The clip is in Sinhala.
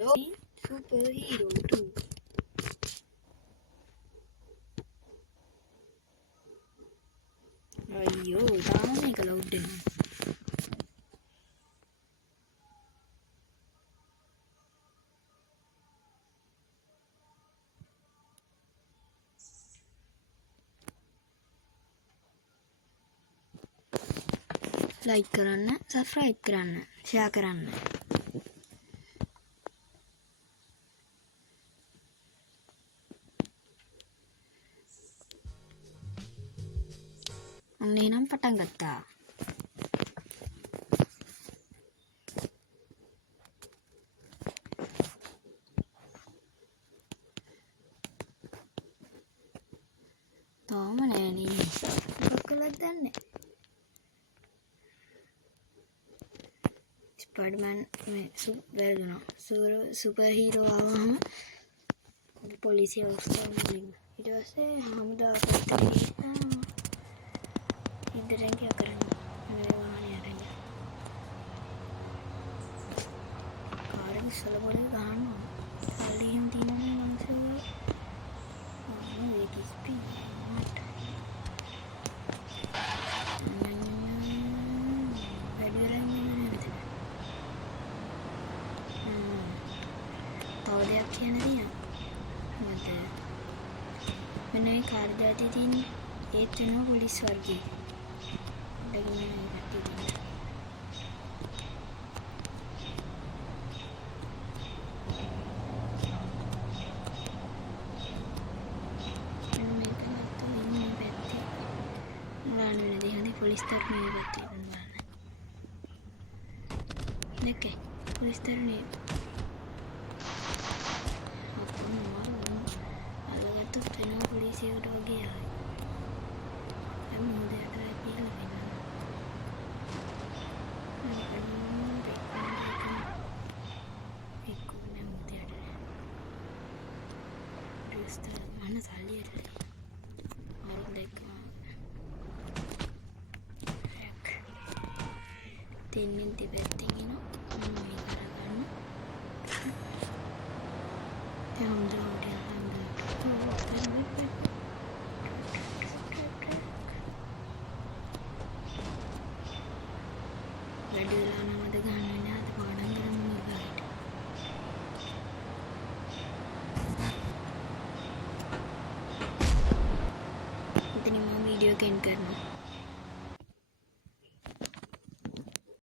Superhero 2. අයියෝ තාම මේක ලවුඩ් වෙනවා. ලයික් කරන්න, සබ්ස්ක්‍රයිබ් කරන්න, ෂෙයා කරන්න. අන්න එහෙනම් පටන් ගත්තා. තාම නෑනේ. මොකක් කළාද දන්නේ. ස්පයිඩර්මන් මේ වැරදුනා. සුපර් හීරෝ ආවම පොලිසිය අවස්ථාවක් නෙමෙයි. ඊට පස්සේ හමුදා පිටේ ඉදරෙන් කිය කරන්නේ. මේ වාහනේ අරගෙන. කාරේ ඉස්සලබෝලේ ගහනවා. සල්ලියෙන් තියෙනවා මංසෝ. ඒක ස්පීඩ්. තවදයක් කියන්න තියෙනවා. මට මෙන්න මේ කාර්ය දාති තියෙන්නේ ඒත් වෙනවා පොලිස් වර්ගයේ. දෙගින්න මේකට තියෙනවා. මෙන්න මේක නැත්තම් ඉන්නේ පැත්තේ. මොනවා නෙවෙයි දෙහනේ පොලිස් තරණිය පැත්තේ බලන්න. දැක්කේ පොලිස් තරණිය polisiයට වගේ ආයි. දැන් මොහොතකට පිහලා වෙනවා. එක්කෝනේ මොහොතට. ඩ්‍රස්ට මන සල්ලියට. අර දෙකම. තින්මින් තිබෙත්තින් ඉනෝ. මම මේ කරගන්න. දැන් හම්දුරට වැඩි වෙලා නමද ගන්න වෙන්නේ අද පාඩම් කරමු ඉබලට. ඉතින් මම වීඩියෝ එක එන්ඩ් කරනවා.